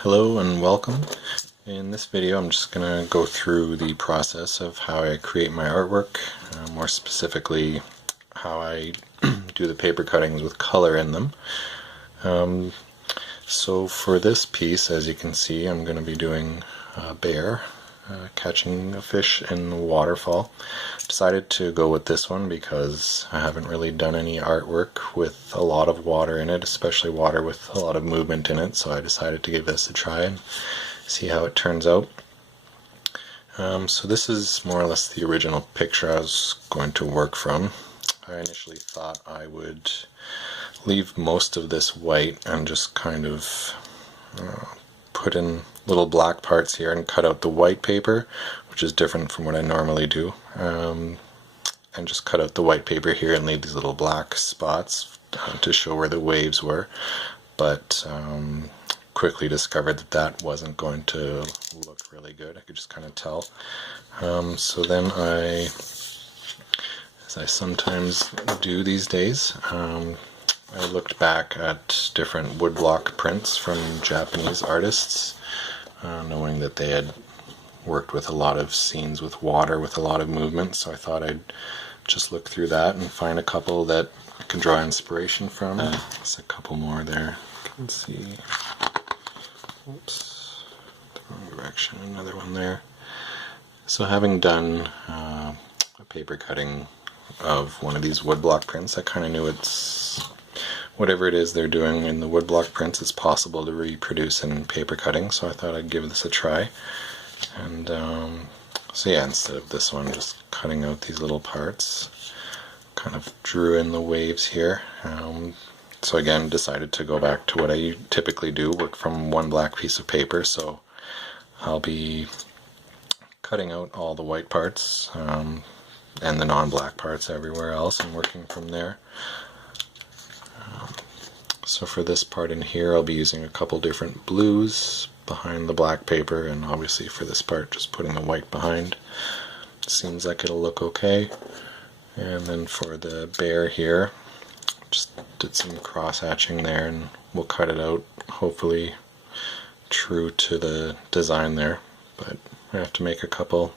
Hello and welcome. In this video I'm just going to go through the process of how I create my artwork, more specifically how I do the paper cuttings with color in them. So for this piece, as you can see, I'm going to be doing a bear catching a fish in the waterfall. Decided to go with this one because I haven't really done any artwork with a lot of water in it, especially water with a lot of movement in it, so I decided to give this a try and see how it turns out. So this is more or less the original picture I was going to work from. I initially thought I would leave most of this white and just kind of put in little black parts here and cut out the white paper, which is different from what I normally do, and just cut out the white paper here and leave these little black spots to show where the waves were, but quickly discovered that that wasn't going to look really good. I could just kind of tell. So then as I sometimes do these days, I looked back at different woodblock prints from Japanese artists, knowing that they had worked with a lot of scenes with water with a lot of movement, so I thought I'd just look through that and find a couple that I can draw inspiration from. There's a couple more there. You can see. Oops, the wrong direction. Another one there. So having done a paper cutting of one of these woodblock prints, I kind of knew it's whatever it is they're doing in the woodblock prints, it's possible to reproduce in paper cutting, so I thought I'd give this a try. And so yeah, instead of this one just cutting out these little parts, kind of drew in the waves here. So again, decided to go back to what I typically do, work from one black piece of paper, so I'll be cutting out all the white parts and the non-black parts everywhere else and working from there. So for this part in here, I'll be using a couple different blues behind the black paper, and obviously for this part just putting the white behind. Seems like it'll look okay. And then for the bear here, just did some cross hatching there, and we'll cut it out hopefully true to the design there, but I have to make a couple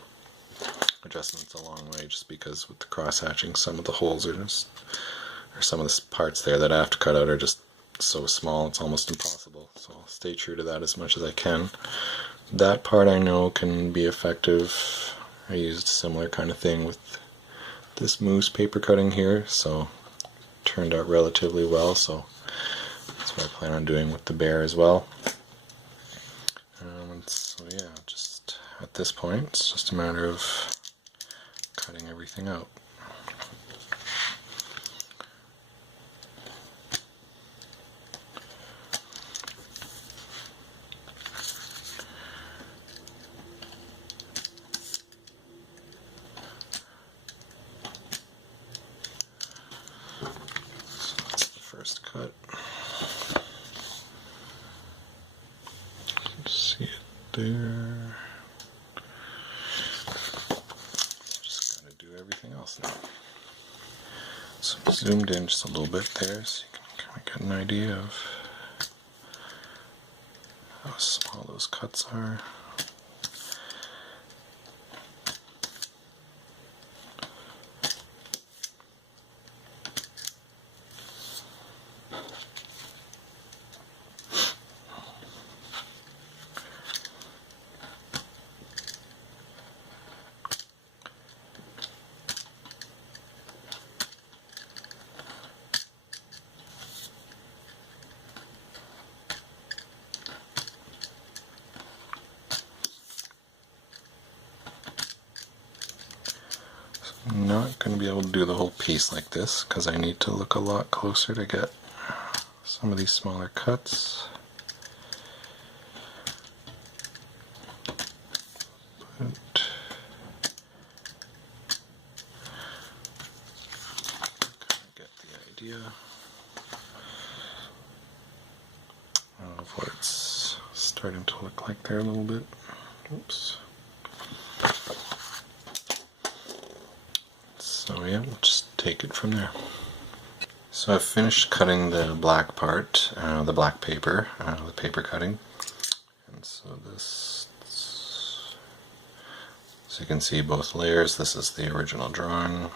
adjustments along the way just because with the cross hatching some of the holes are just, or some of the parts there that I have to cut out are just so small it's almost impossible, so I'll stay true to that as much as I can. That part I know can be effective. I used a similar kind of thing with this moose paper cutting here, so it turned out relatively well, so that's what I plan on doing with the bear as well. So yeah, just at this point it's just a matter of cutting everything out. First cut. See it there. Just gotta do everything else now. So I zoomed in just a little bit there so you can kind of get an idea of how small those cuts are. I'm not going to be able to do the whole piece like this because I need to look a lot closer to get some of these smaller cuts. But get the idea of what it's starting to look like there a little bit. Oops. So yeah, we'll just take it from there. So I've finished cutting the black part, the black paper, the paper cutting, And so you can see both layers. This is the original drawing.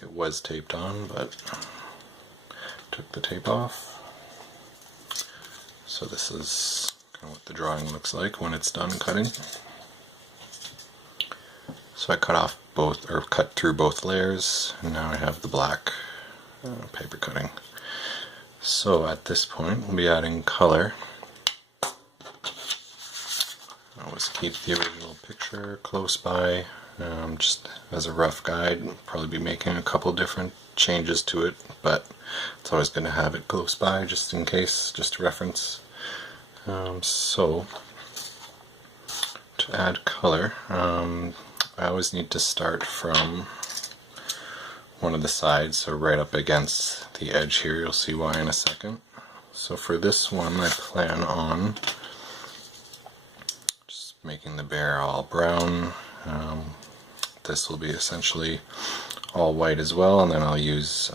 It was taped on, but took the tape off. So this is kind of what the drawing looks like when it's done cutting. So I cut off both, or cut through both layers, and now I have the black paper cutting. So at this point we'll be adding color. I always keep the original picture close by, just as a rough guide. I'll probably be making a couple different changes to it, but it's always going to have it close by just in case, just a reference. So to add color, I always need to start from one of the sides, so right up against the edge here. You'll see why in a second. So for this one I plan on just making the bear all brown. This will be essentially all white as well, and then I'll use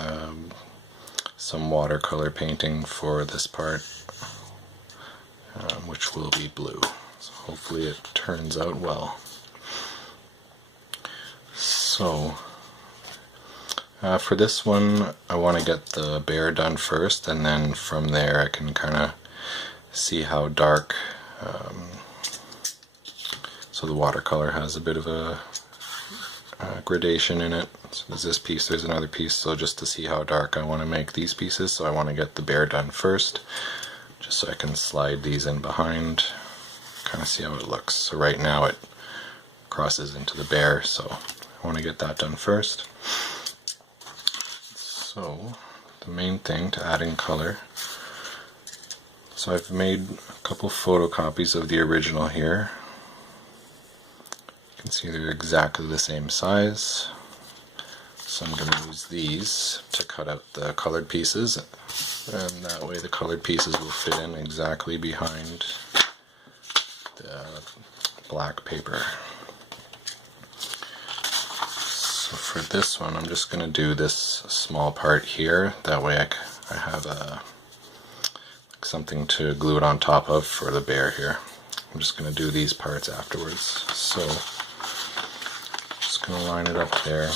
some watercolor painting for this part, which will be blue. So hopefully it turns out well. So for this one I want to get the bear done first, and then from there I can kind of see how dark, so the watercolor has a bit of a gradation in it. So there's this piece, there's another piece, so just to see how dark I want to make these pieces, so I want to get the bear done first, just so I can slide these in behind, kind of see how it looks. So right now it crosses into the bear, so I want to get that done first. So the main thing to adding color, so I've made a couple photocopies of the original here. You can see they're exactly the same size. So I'm going to use these to cut out the colored pieces, and that way the colored pieces will fit in exactly behind the black paper. So for this one I'm just going to do this small part here, that way I have something to glue it on top of for the bear here. I'm just going to do these parts afterwards. So just going to line it up there.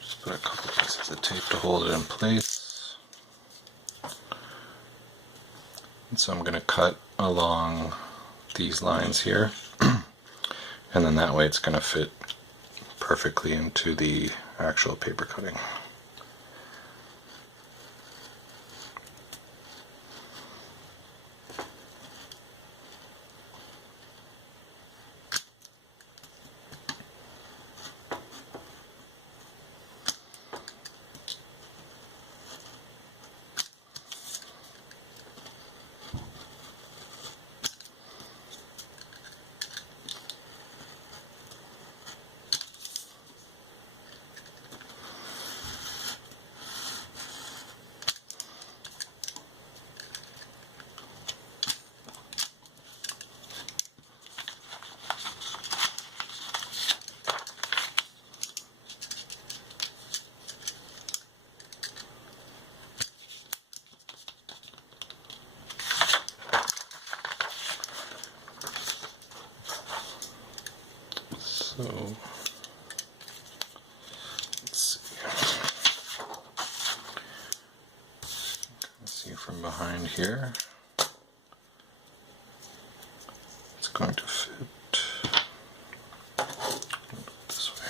Just put a couple pieces of tape to hold it in place. And so I'm going to cut along these lines here, and then that way it's going to fit perfectly into the actual paper cutting. So let's see from behind here. It's going to fit this way.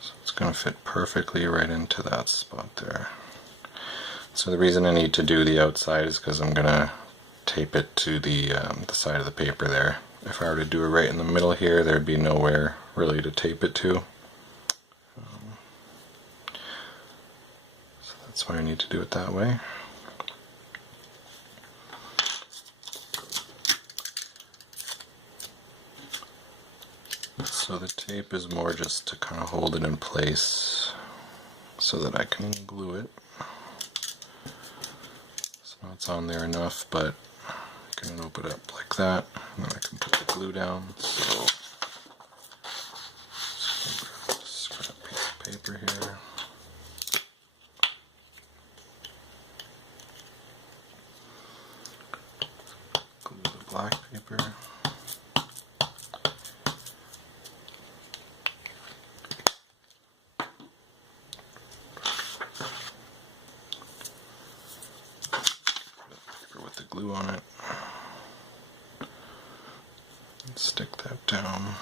So it's going to fit perfectly right into that spot there. So the reason I need to do the outside is because I'm going to tape it to the side of the paper there. If I were to do it right in the middle here, there'd be nowhere really to tape it to. So that's why I need to do it that way. So the tape is more just to kind of hold it in place so that I can glue it. So now it's on there enough, but I can open it up like that, and then I can put the glue down. So paper here. Glue the black paper. Paper with the glue on it. And stick that down.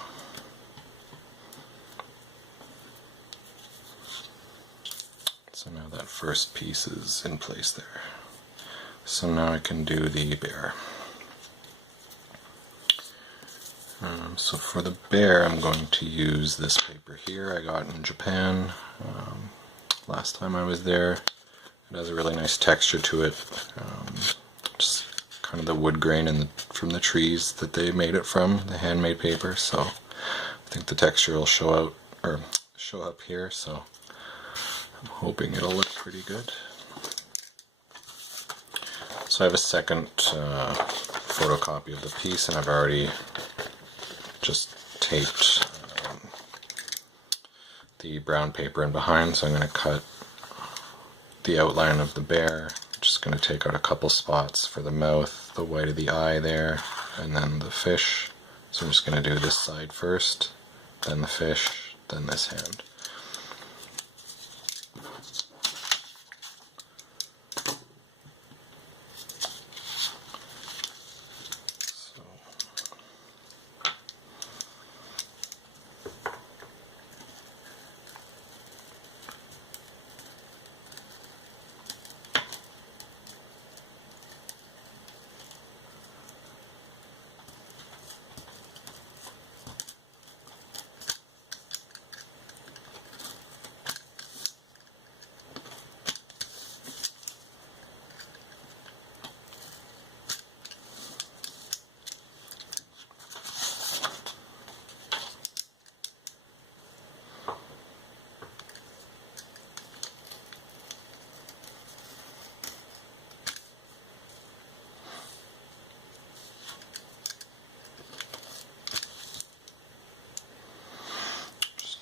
So now that first piece is in place there. So now I can do the bear. So for the bear, I'm going to use this paper here I got in Japan last time I was there. It has a really nice texture to it, just kind of the wood grain from the trees that they made it from, the handmade paper. So I think the texture will show up here. So I'm hoping it'll look pretty good. So I have a second photocopy of the piece, and I've already just taped the brown paper in behind, so I'm going to cut the outline of the bear. I'm just going to take out a couple spots for the mouth, the white of the eye there, and then the fish. So I'm just going to do this side first, then the fish, then this hand.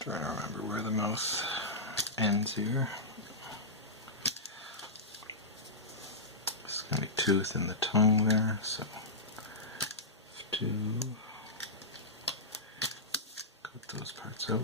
Trying to remember where the mouth ends here. There's going to be tooth in the tongue there, so to cut those parts out.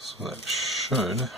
So that should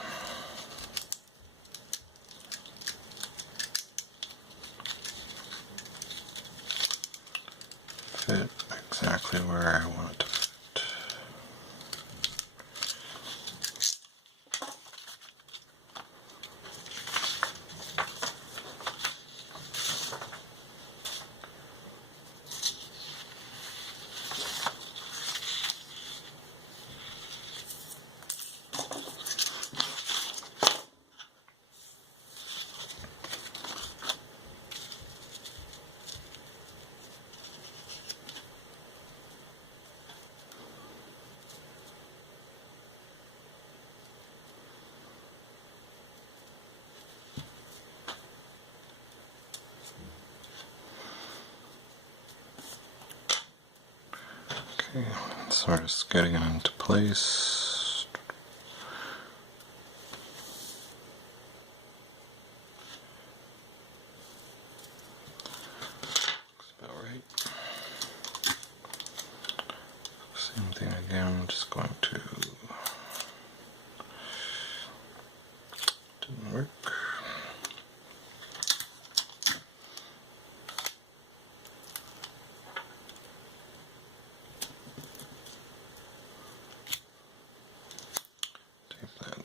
Okay, so we're just getting it into place. Looks about right. Same thing again, just going to... Didn't work.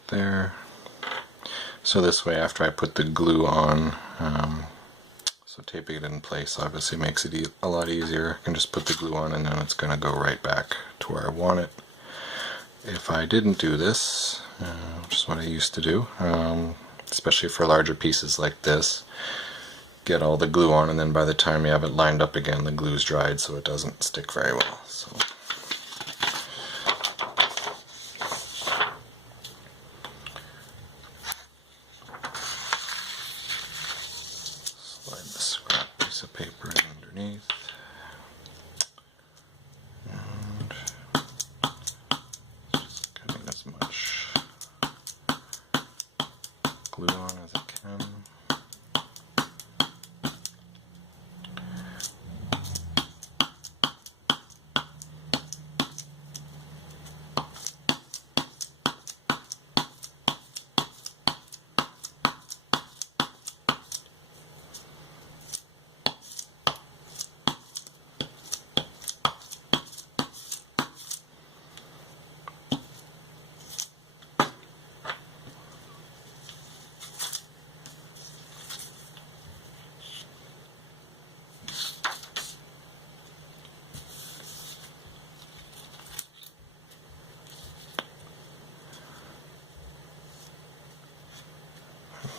There. So this way, after I put the glue on, so taping it in place obviously makes it a lot easier. I can just put the glue on and then it's going to go right back to where I want it. If I didn't do this, which is what I used to do, especially for larger pieces like this, get all the glue on and then by the time you have it lined up again, the glue's dried so it doesn't stick very well. So. Slide the scrap piece of paper in underneath, and just getting as much glue on as I can.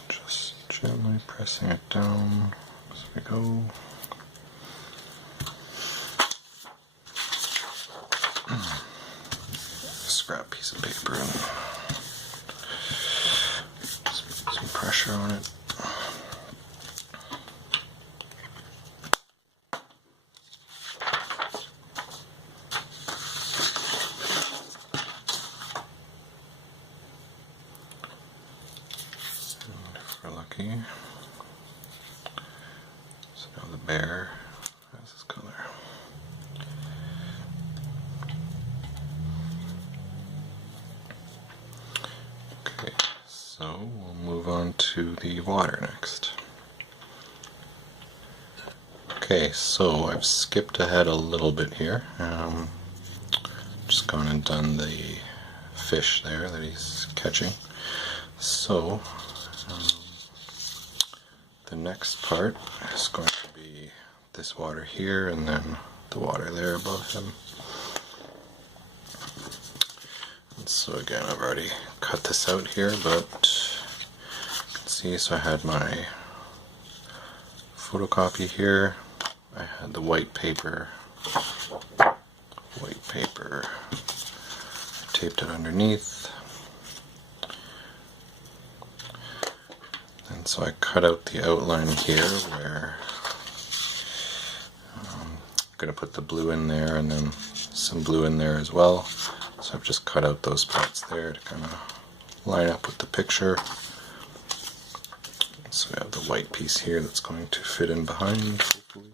Just gently pressing it down as we go. Scrap piece of paper and just put some pressure on it. Lucky. So now the bear has this color. Okay, so we'll move on to the water next. Okay, so I've skipped ahead a little bit here. Just gone and done the fish there that he's catching. So the next part is going to be this water here and then the water there above him. And so again, I've already cut this out here, but you can see, so I had my photocopy here. I had the white paper, I taped it underneath. And so I cut out the outline here where I'm going to put the blue in there and then some blue in there as well. So I've just cut out those parts there to kind of line up with the picture. So we have the white piece here that's going to fit in behind, hopefully.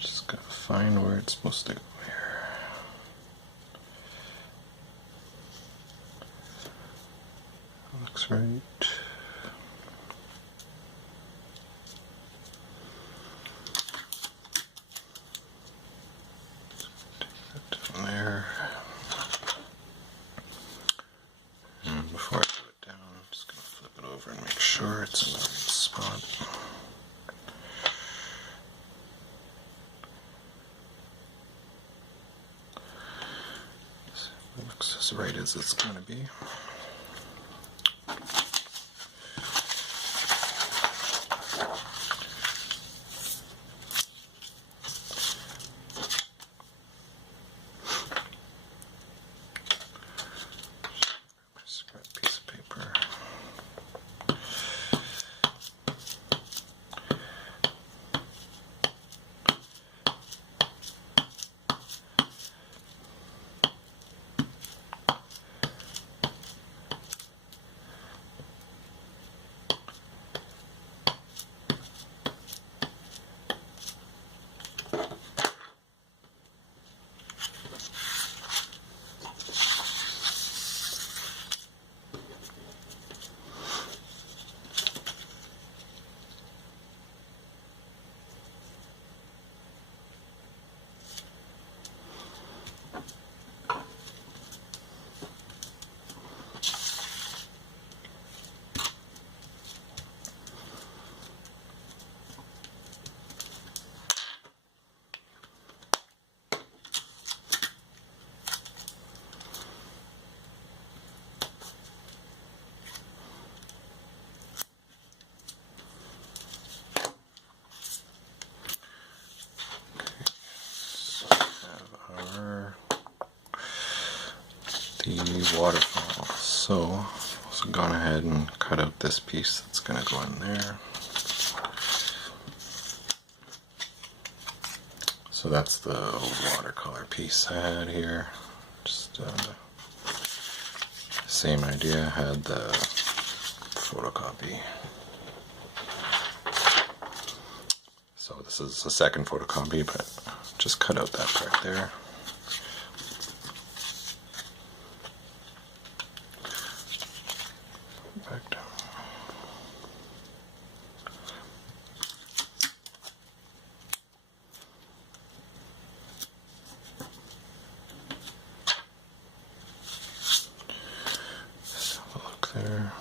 Just gotta find where it's supposed to go here. Looks right. There. And before I put it down, I'm just going to flip it over and make sure it's in the right spot. bright as it's going to be. Scrap piece of paper. The waterfall. So I've also gone ahead and cut out this piece that's going to go in there. So that's the watercolor piece I had here. Just same idea, I had the photocopy. So this is a second photocopy, but just cut out that part there. Back down. Just have a look there.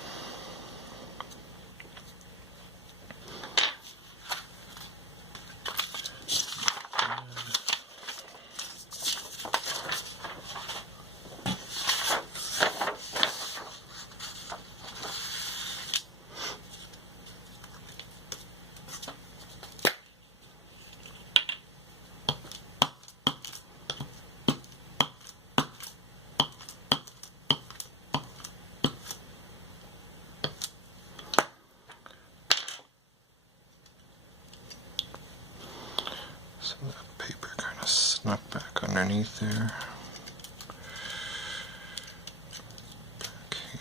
So that paper kind of snuck back underneath there. Back here.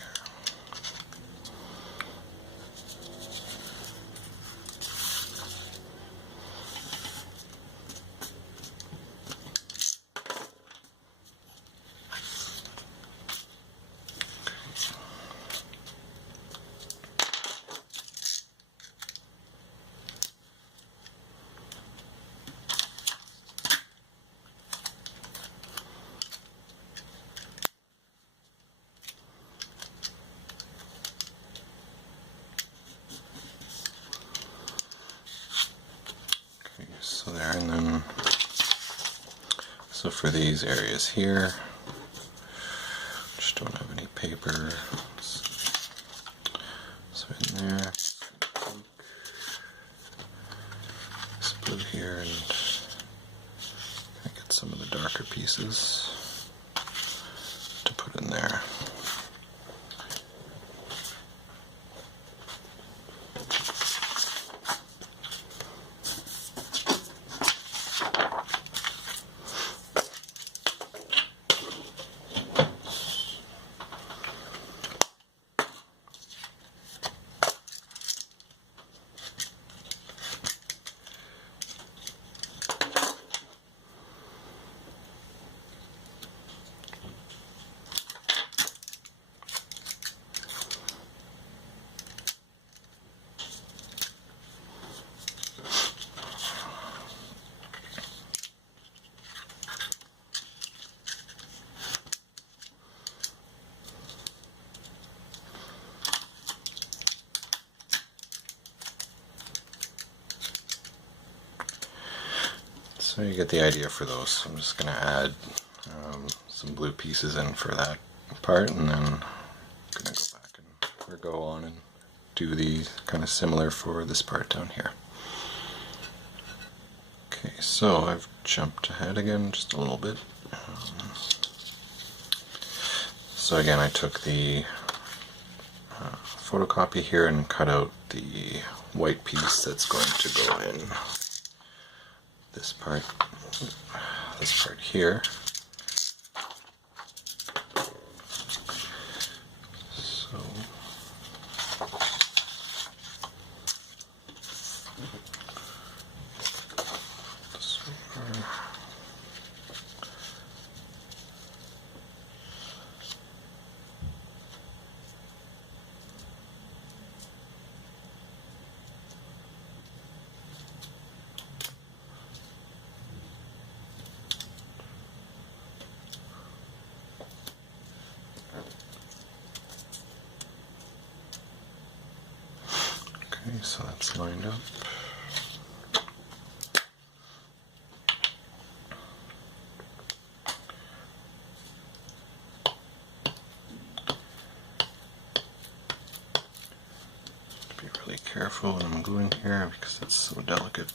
So there, and then so for these areas here, just don't have any paper. So in there, this blue here, and I get some of the darker pieces to put in there. So you get the idea for those. I'm just going to add some blue pieces in for that part, and then I'm going to go back and go on and do the kind of similar for this part down here. Okay, so I've jumped ahead again just a little bit. So again, I took the photocopy here and cut out the white piece that's going to go in this part here. So this over. Okay, so that's lined up. Be really careful when I'm gluing here because it's so delicate.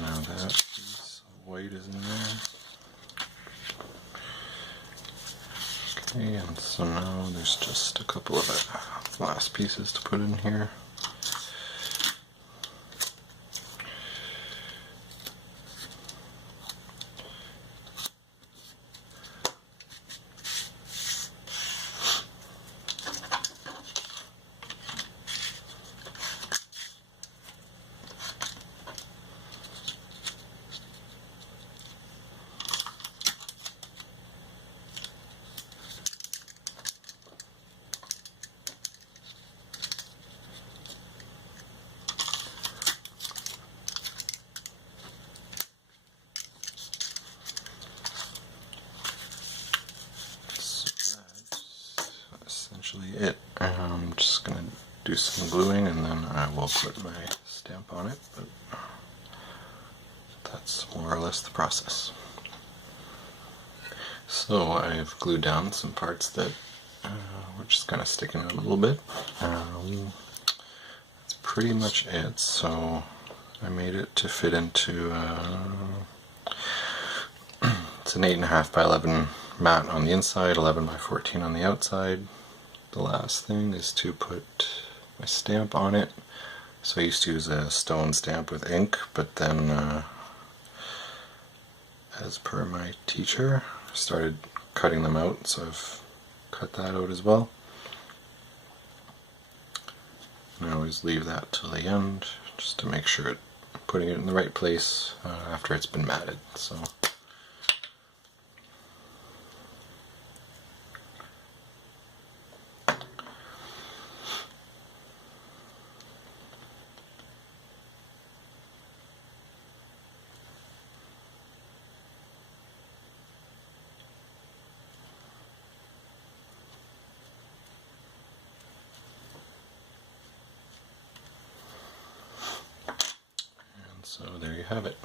Now that piece of white is in there. Okay, and so now there's just a couple of last pieces to put in here. Essentially it. I'm just going to do some gluing and then I will put my stamp on it, but that's more or less the process. So I've glued down some parts that were just kind of sticking out a little bit. That's pretty much it. So I made it to fit into it's an 8.5 by 11 mat on the inside, 11 by 14 on the outside. The last thing is to put my stamp on it. So I used to use a stone stamp with ink, but then as per my teacher, I started cutting them out, so I've cut that out as well. And I always leave that till the end, just to make sure I'm putting it in the right place after it's been matted. So. So there you have it.